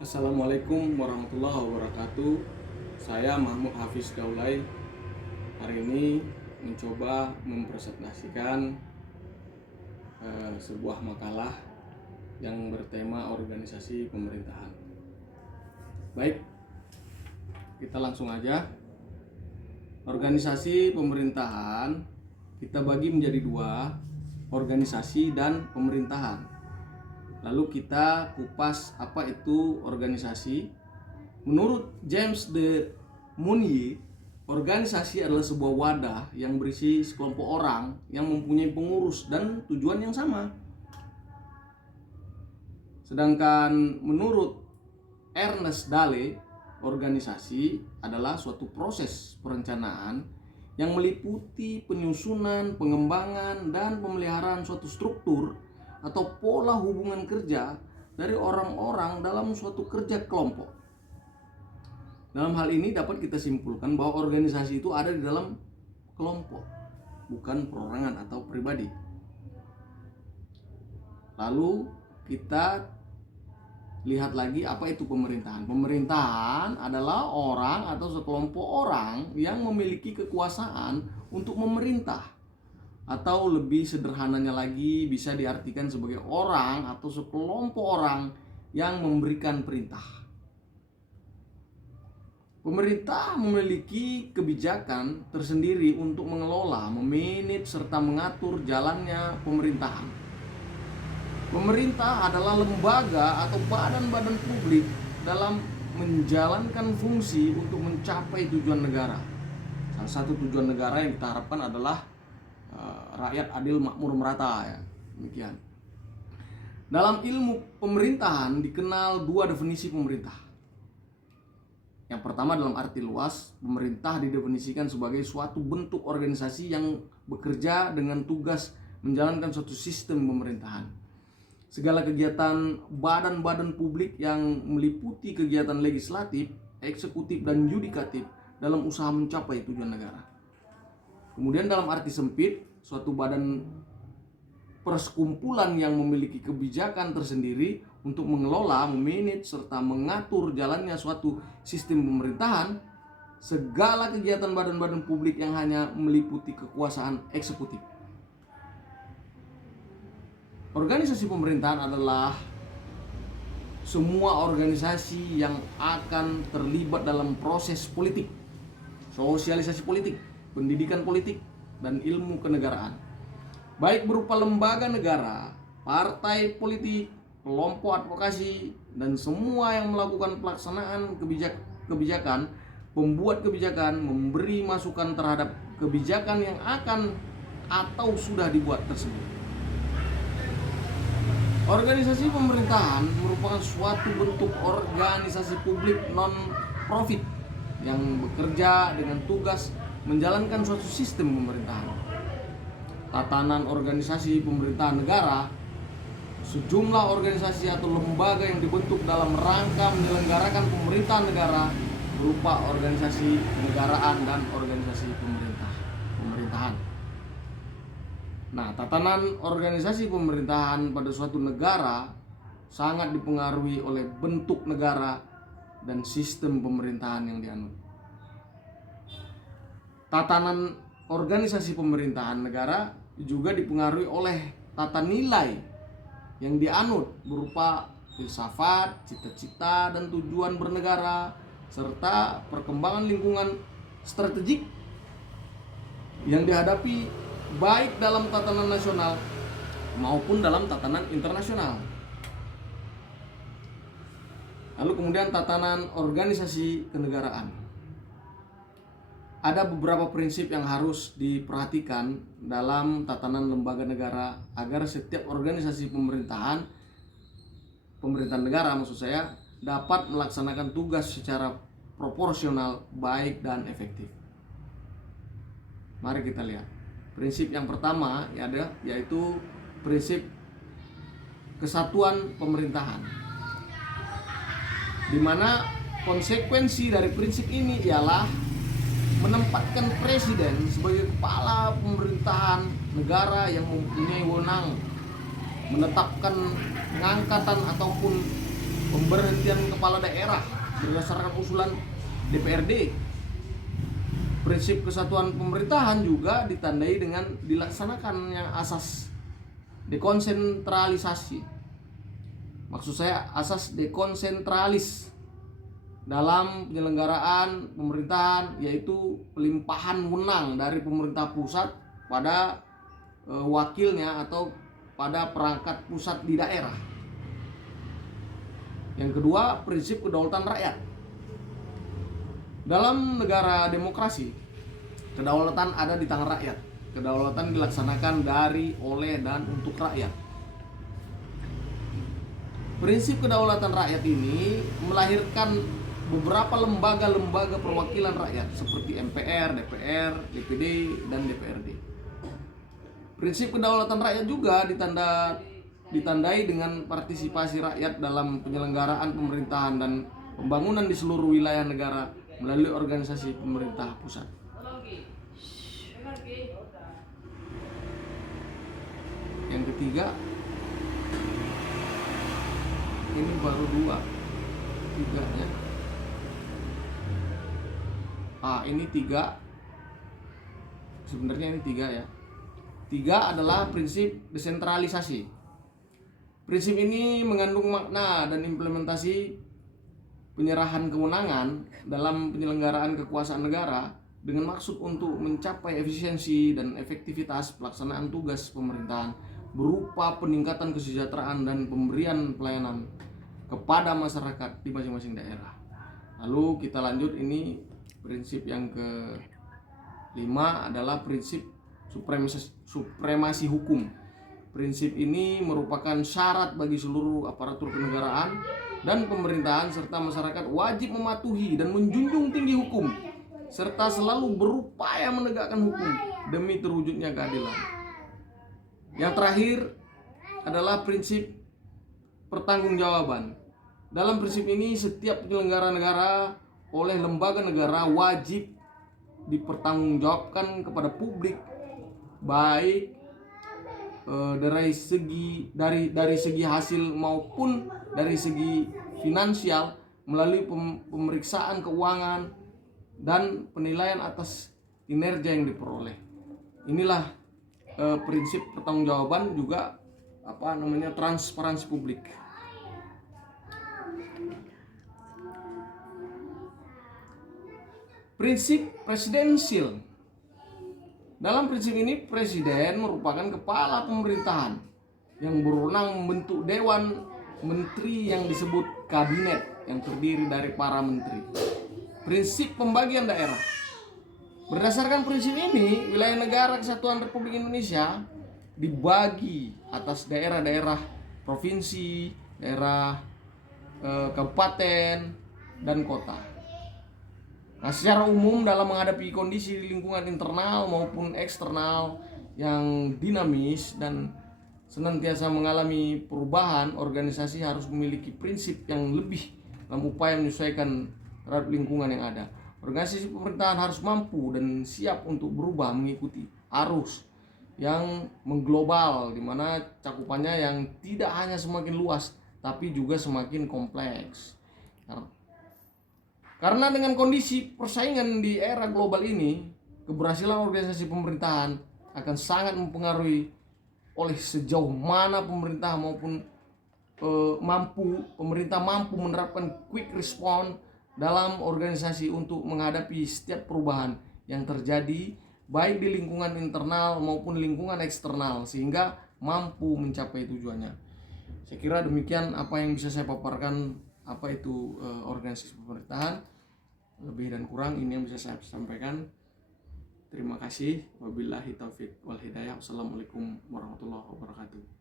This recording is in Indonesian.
Assalamualaikum warahmatullahi wabarakatuh. Saya Mahmud Hafiz Daulay. Hari ini mencoba mempresentasikan sebuah makalah yang bertema organisasi pemerintahan. Baik, kita langsung aja. Organisasi pemerintahan kita bagi menjadi dua, organisasi dan pemerintahan. Lalu kita kupas apa itu organisasi. Menurut James de Monnier, organisasi adalah sebuah wadah yang berisi sekelompok orang yang mempunyai pengurus dan tujuan yang sama. Sedangkan menurut Ernest Dalle, organisasi adalah suatu proses perencanaan yang meliputi penyusunan, pengembangan, dan pemeliharaan suatu struktur atau pola hubungan kerja dari orang-orang dalam suatu kerja kelompok. Dalam hal ini dapat kita simpulkan bahwa organisasi itu ada di dalam kelompok, bukan perorangan atau pribadi. Lalu kita lihat lagi apa itu pemerintahan. Pemerintahan adalah orang atau sekelompok orang yang memiliki kekuasaan untuk memerintah. Atau lebih sederhananya lagi bisa diartikan sebagai orang atau sekelompok orang yang memberikan perintah. Pemerintah memiliki kebijakan tersendiri untuk mengelola, memanage, serta mengatur jalannya pemerintahan. Pemerintah adalah lembaga atau badan-badan publik dalam menjalankan fungsi untuk mencapai tujuan negara. Salah satu tujuan negara yang kita harapkan adalah rakyat adil, makmur, merata, ya. Demikian. Dalam ilmu pemerintahan dikenal dua definisi pemerintah. Yang pertama, dalam arti luas, pemerintah didefinisikan sebagai suatu bentuk organisasi yang bekerja dengan tugas menjalankan suatu sistem pemerintahan. Segala kegiatan badan-badan publik yang meliputi kegiatan legislatif, eksekutif, dan yudikatif dalam usaha mencapai tujuan negara. Kemudian dalam arti sempit, suatu badan persekumpulan yang memiliki kebijakan tersendiri untuk mengelola, memanage, serta mengatur jalannya suatu sistem pemerintahan. Segala kegiatan badan-badan publik yang hanya meliputi kekuasaan eksekutif. Organisasi pemerintahan adalah semua organisasi yang akan terlibat dalam proses politik, sosialisasi politik, pendidikan politik, dan ilmu kenegaraan, baik berupa lembaga negara, partai politik, kelompok advokasi, dan semua yang melakukan pelaksanaan kebijakan, pembuat kebijakan, memberi masukan terhadap kebijakan yang akan atau sudah dibuat tersebut. Organisasi pemerintahan merupakan suatu bentuk organisasi publik non-profit yang bekerja dengan tugas menjalankan suatu sistem pemerintahan. Tatanan organisasi pemerintahan negara, sejumlah organisasi atau lembaga yang dibentuk dalam rangka menyelenggarakan pemerintahan negara berupa organisasi kenegaraan dan organisasi pemerintahan. Nah, tatanan organisasi pemerintahan pada suatu negara sangat dipengaruhi oleh bentuk negara dan sistem pemerintahan yang dianut. Tatanan organisasi pemerintahan negara juga dipengaruhi oleh tata nilai yang dianut berupa filsafat, cita-cita, dan tujuan bernegara, serta perkembangan lingkungan strategik yang dihadapi baik dalam tatanan nasional maupun dalam tatanan internasional. Lalu kemudian tatanan organisasi kenegaraan. Ada beberapa prinsip yang harus diperhatikan dalam tatanan lembaga negara agar setiap organisasi pemerintahan negara maksud saya dapat melaksanakan tugas secara proporsional, baik, dan efektif. Mari kita lihat. Prinsip yang pertama yaitu prinsip kesatuan pemerintahan, di mana konsekuensi dari prinsip ini ialah menempatkan presiden sebagai kepala pemerintahan negara yang mempunyai wewenang menetapkan pengangkatan ataupun pemberhentian kepala daerah berdasarkan usulan DPRD. Prinsip kesatuan pemerintahan juga ditandai dengan dilaksanakannya asas dekonsentralisasi. Maksud saya asas dekonsentralis dalam penyelenggaraan pemerintahan, yaitu pelimpahan wewenang dari pemerintah pusat pada wakilnya atau pada perangkat pusat di daerah. Yang kedua, prinsip kedaulatan rakyat. Dalam negara demokrasi, kedaulatan ada di tangan rakyat. Kedaulatan dilaksanakan dari, oleh, dan untuk rakyat. Prinsip kedaulatan rakyat ini melahirkan beberapa lembaga-lembaga perwakilan rakyat seperti MPR, DPR, DPD, dan DPRD. Prinsip kedaulatan rakyat juga ditandai dengan partisipasi rakyat dalam penyelenggaraan pemerintahan dan pembangunan di seluruh wilayah negara melalui organisasi pemerintah pusat. Yang ketiga, ini baru tiganya. Ini tiga. Sebenarnya ini tiga ya. Tiga adalah prinsip desentralisasi. Prinsip ini mengandung makna dan implementasi penyerahan kewenangan dalam penyelenggaraan kekuasaan negara dengan maksud untuk mencapai efisiensi dan efektivitas pelaksanaan tugas pemerintahan berupa peningkatan kesejahteraan dan pemberian pelayanan kepada masyarakat di masing-masing daerah. Lalu kita lanjut, ini prinsip yang kelima adalah prinsip supremasi hukum. Prinsip ini merupakan syarat bagi seluruh aparatur kenegaraan dan pemerintahan serta masyarakat wajib mematuhi dan menjunjung tinggi hukum serta selalu berupaya menegakkan hukum demi terwujudnya keadilan. Yang terakhir adalah prinsip pertanggungjawaban. Dalam prinsip ini, setiap penyelenggara negara oleh lembaga negara wajib dipertanggungjawabkan kepada publik, baik dari segi hasil maupun dari segi finansial melalui pemeriksaan keuangan dan penilaian atas kinerja yang diperoleh. Inilah prinsip pertanggungjawaban, juga transparansi publik. Prinsip presidensial. Dalam prinsip ini, presiden merupakan kepala pemerintahan yang berwenang membentuk dewan menteri yang disebut kabinet yang terdiri dari para menteri. Prinsip pembagian daerah. Berdasarkan prinsip ini, wilayah negara Kesatuan Republik Indonesia dibagi atas daerah-daerah provinsi, daerah kabupaten, dan kota. Nah, secara umum dalam menghadapi kondisi lingkungan internal maupun eksternal yang dinamis dan senantiasa mengalami perubahan, organisasi harus memiliki prinsip yang lebih dalam upaya menyesuaikan terhadap lingkungan yang ada. Organisasi pemerintahan harus mampu dan siap untuk berubah mengikuti arus yang mengglobal, di mana cakupannya yang tidak hanya semakin luas tapi juga semakin kompleks. Karena dengan kondisi persaingan di era global ini, keberhasilan organisasi pemerintahan akan sangat mempengaruhi oleh sejauh mana pemerintah mampu menerapkan quick response dalam organisasi untuk menghadapi setiap perubahan yang terjadi baik di lingkungan internal maupun lingkungan eksternal, sehingga mampu mencapai tujuannya. Saya kira demikian apa yang bisa saya paparkan apa itu organisasi pemerintahan. Lebih dan kurang ini yang bisa saya sampaikan. Terima kasih. Wabillahi taufiq wal hidayah. Wassalamualaikum warahmatullahi wabarakatuh.